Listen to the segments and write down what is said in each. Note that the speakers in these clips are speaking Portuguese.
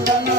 Gracias.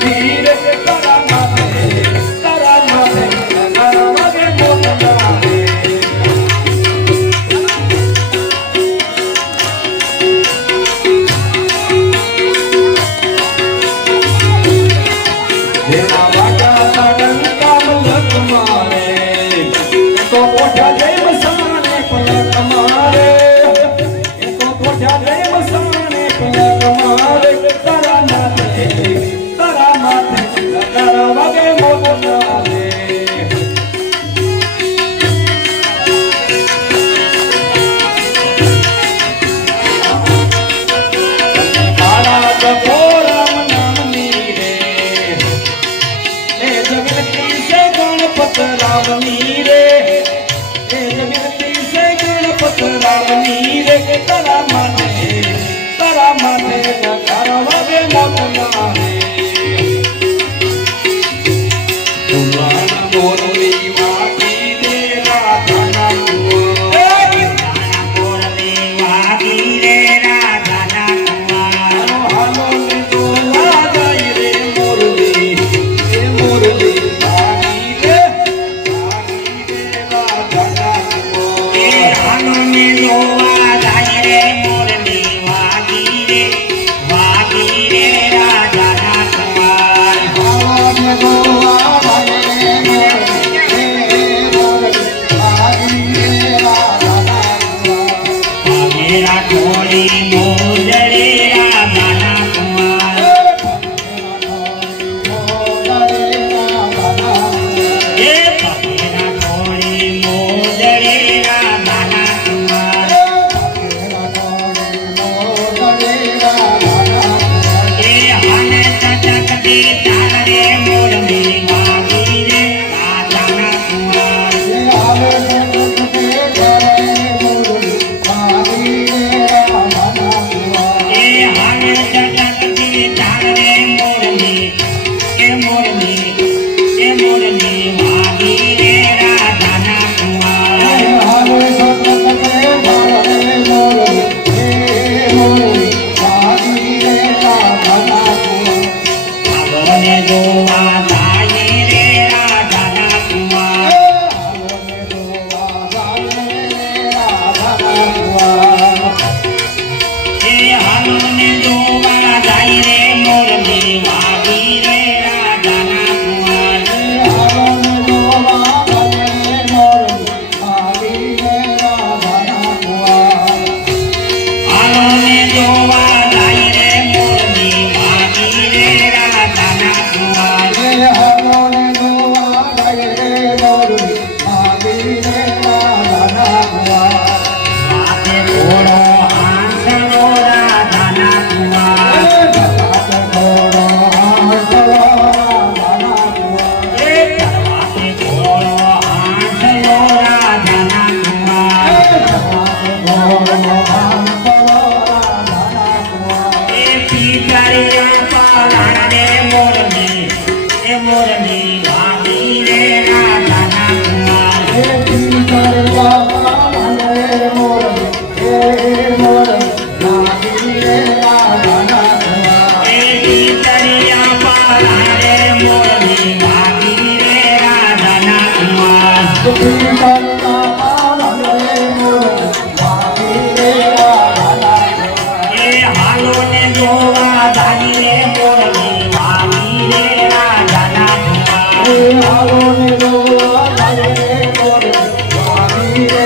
Brasília. Música